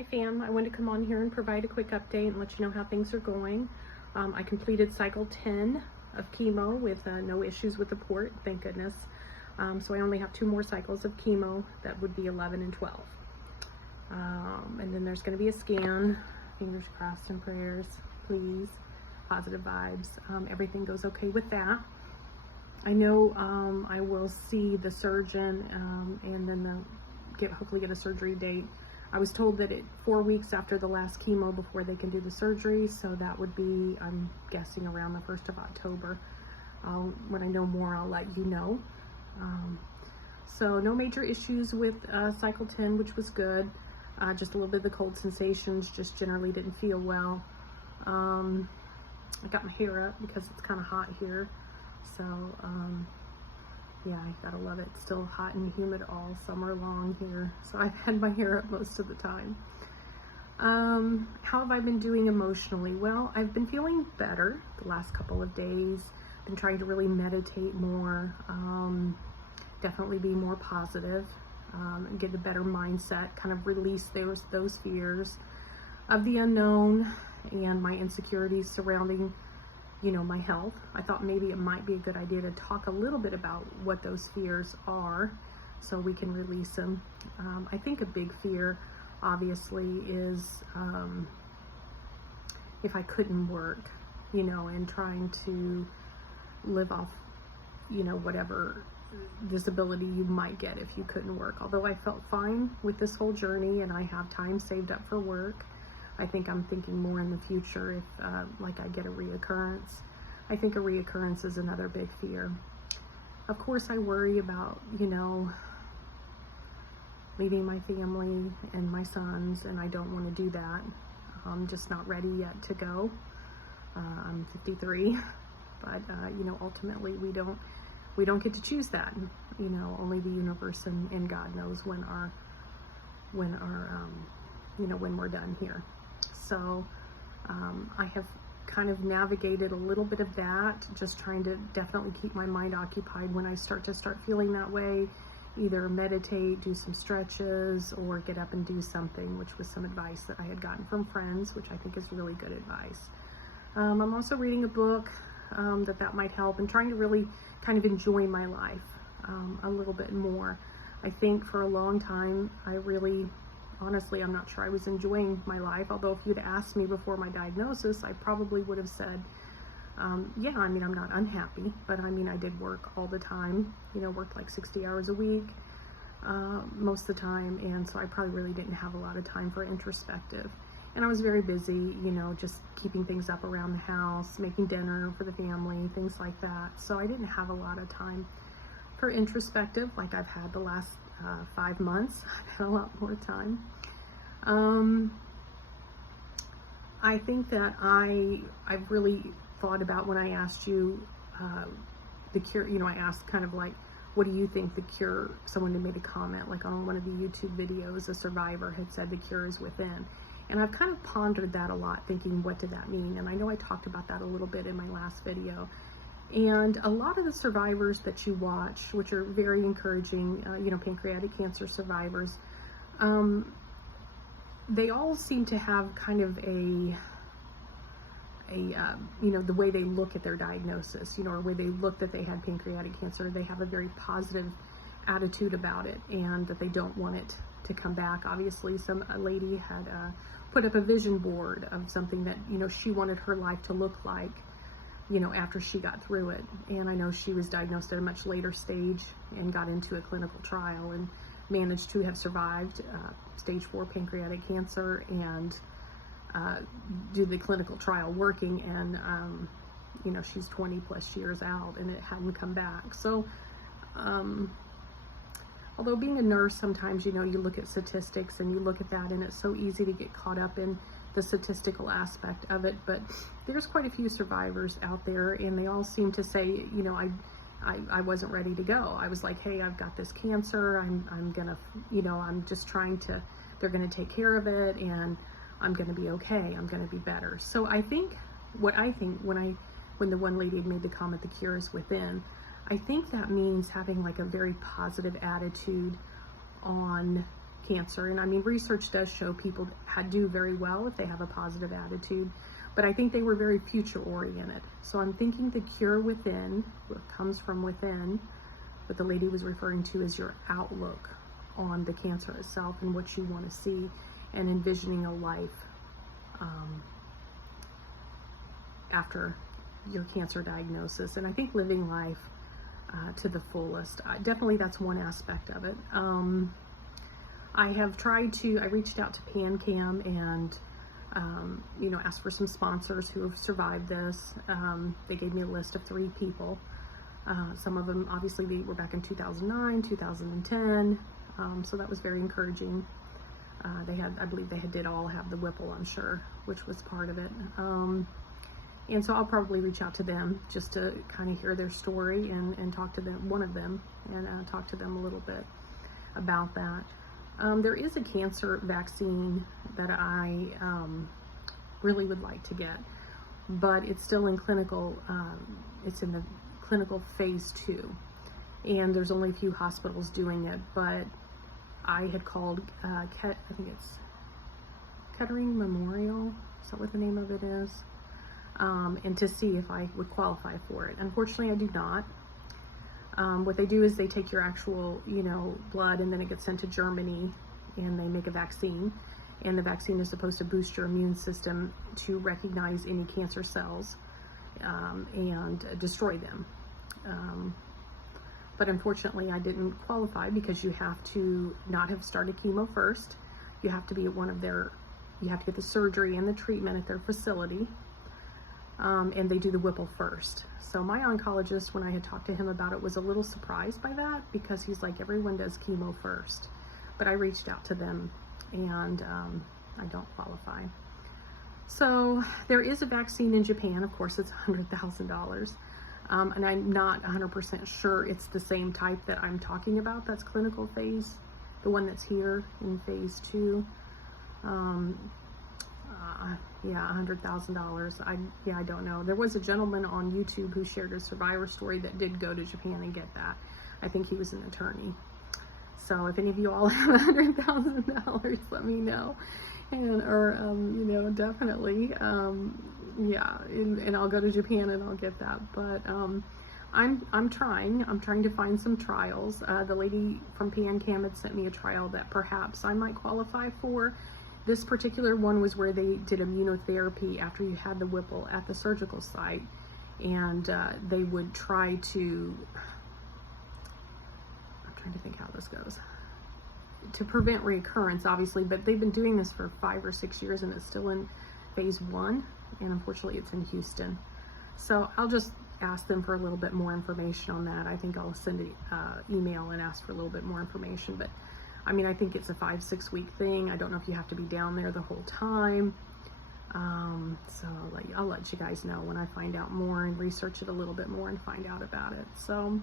Hi fam, I wanted to come on here and provide a quick update and let you know how things are going. I completed cycle 10 of chemo with no issues with the port, thank goodness. So I only have 2 more cycles of chemo. That would be 11 and 12. And then there's going to be a scan. Fingers crossed and prayers, please. Positive vibes. Everything goes okay with that. I know I will see the surgeon and then hopefully get a surgery date. I was told that 4 weeks after the last chemo before they can do the surgery, so that would be, I'm guessing, around the 1st of October. When I know more, I'll let you know. So no major issues with cycle 10, which was good. Just a little bit of the cold sensations, just generally didn't feel well. I got my hair up because it's kind of hot here. So yeah, I gotta love it. It's still hot and humid all summer long here. So I've had my hair up most of the time. How have I been doing emotionally? Well, I've been feeling better the last couple of days. Been trying to really meditate more, definitely be more positive, and get a better mindset, kind of release those fears of the unknown and my insecurities surrounding my health. I thought maybe it might be a good idea to talk a little bit about what those fears are so we can release them. I think a big fear obviously is if I couldn't work, and trying to live off, whatever disability you might get if you couldn't work. Although I felt fine with this whole journey and I have time saved up for work, I think I'm thinking more in the future if like I get a reoccurrence. I think a reoccurrence is another big fear. Of course I worry about, leaving my family and my sons, and I don't want to do that. I'm just not ready yet to go. I'm 53, but ultimately we don't get to choose that. Only the universe and God knows when we're done here. So I have kind of navigated a little bit of that, just trying to definitely keep my mind occupied when I start feeling that way. Either meditate, do some stretches, or get up and do something, which was some advice that I had gotten from friends, which I think is really good advice. I'm also reading a book that might help, and trying to really kind of enjoy my life a little bit more. I think for a long time, honestly, I'm not sure I was enjoying my life, although if you'd asked me before my diagnosis, I probably would have said, yeah, I'm not unhappy, but I did work all the time, worked like 60 hours a week most of the time, and so I probably really didn't have a lot of time for introspective. And I was very busy, just keeping things up around the house, making dinner for the family, things like that. So I didn't have a lot of time for introspective like I've had the last 5 months. I've had a lot more time. I think that I've really thought about when I asked you the cure, I asked kind of like, what do you think the cure, someone had made a comment like on one of the YouTube videos, a survivor had said the cure is within. And I've kind of pondered that a lot, thinking, what did that mean? And I know I talked about that a little bit in my last video. And a lot of the survivors that you watch, which are very encouraging, pancreatic cancer survivors, they all seem to have kind of the way they look at their diagnosis, or where they look that they had pancreatic cancer, they have a very positive attitude about it, and that they don't want it to come back. Obviously, a lady had put up a vision board of something that, she wanted her life to look like, after she got through it. And I know she was diagnosed at a much later stage and got into a clinical trial and managed to have survived stage 4 pancreatic cancer and do the clinical trial working, and she's 20 plus years out and it hadn't come back. So although being a nurse, sometimes you look at statistics and you look at that, and it's so easy to get caught up in the statistical aspect of it, but there's quite a few survivors out there, and they all seem to say, I wasn't ready to go. I was like, hey, I've got this cancer, I'm gonna, I'm just trying to, they're gonna take care of it, and I'm gonna be okay, I'm gonna be better. So I think, when the one lady had made the comment, the cure is within, I think that means having like a very positive attitude on cancer. And I mean, research does show people do very well if they have a positive attitude, but I think they were very future oriented. So I'm thinking the cure within, what comes from within, what the lady was referring to is your outlook on the cancer itself and what you want to see, and envisioning a life after your cancer diagnosis. And I think living life to the fullest. Definitely that's one aspect of it. I reached out to PanCam and asked for some sponsors who have survived this. They gave me a list of 3 people. Some of them, obviously, they were back in 2009, 2010, so that was very encouraging. I believe they did all have the Whipple, I'm sure, which was part of it. And so I'll probably reach out to them just to kind of hear their story and talk to them, one of them, and talk to them a little bit about that. There is a cancer vaccine that I really would like to get, but it's still in clinical, it's in the clinical phase 2, and there's only a few hospitals doing it. But I had called, I think it's Kettering Memorial, is that what the name of it is? And to see if I would qualify for it. Unfortunately, I do not. What they do is they take your actual, blood, and then it gets sent to Germany, and they make a vaccine. And the vaccine is supposed to boost your immune system to recognize any cancer cells and destroy them. But unfortunately, I didn't qualify because you have to not have started chemo first. You have to be at you have to get the surgery and the treatment at their facility. And they do the Whipple first. So my oncologist, when I had talked to him about it, was a little surprised by that, because he's like, everyone does chemo first. But I reached out to them, and I don't qualify. So there is a vaccine in Japan. Of course, it's $100,000. And I'm not 100% sure it's the same type that I'm talking about. That's clinical phase, the one that's here in phase 2. Yeah, $100,000. I don't know. There was a gentleman on YouTube who shared a survivor story that did go to Japan and get that. I think he was an attorney. So if any of you all have $100,000, let me know. And definitely, yeah, and I'll go to Japan and I'll get that. But I'm trying to find some trials. The lady from PanCam had sent me a trial that perhaps I might qualify for. This particular one was where they did immunotherapy after you had the Whipple at the surgical site, and they would try to, I'm trying to think how this goes, to prevent reoccurrence, obviously, but they've been doing this for 5 or 6 years, and it's still in phase 1, and unfortunately it's in Houston. So I'll just ask them for a little bit more information on that. I think I'll send an email and ask for a little bit more information, but I mean, I think it's a 5-6 week thing. I don't know if you have to be down there the whole time. So I'll let you guys know when I find out more and research it a little bit more and find out about it. So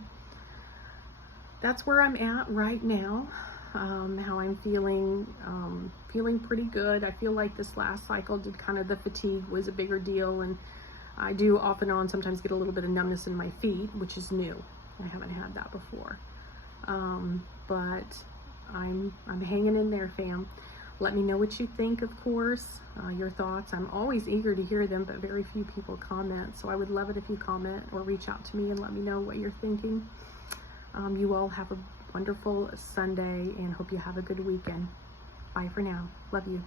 that's where I'm at right now. How I'm feeling, feeling pretty good. I feel like this last cycle did kind of, the fatigue was a bigger deal, and I do off and on sometimes get a little bit of numbness in my feet, which is new. I haven't had that before. But I'm hanging in there, fam. Let me know what you think, of course, your thoughts. I'm always eager to hear them, but very few people comment. So I would love it if you comment or reach out to me and let me know what you're thinking. You all have a wonderful Sunday, and hope you have a good weekend. Bye for now. Love you.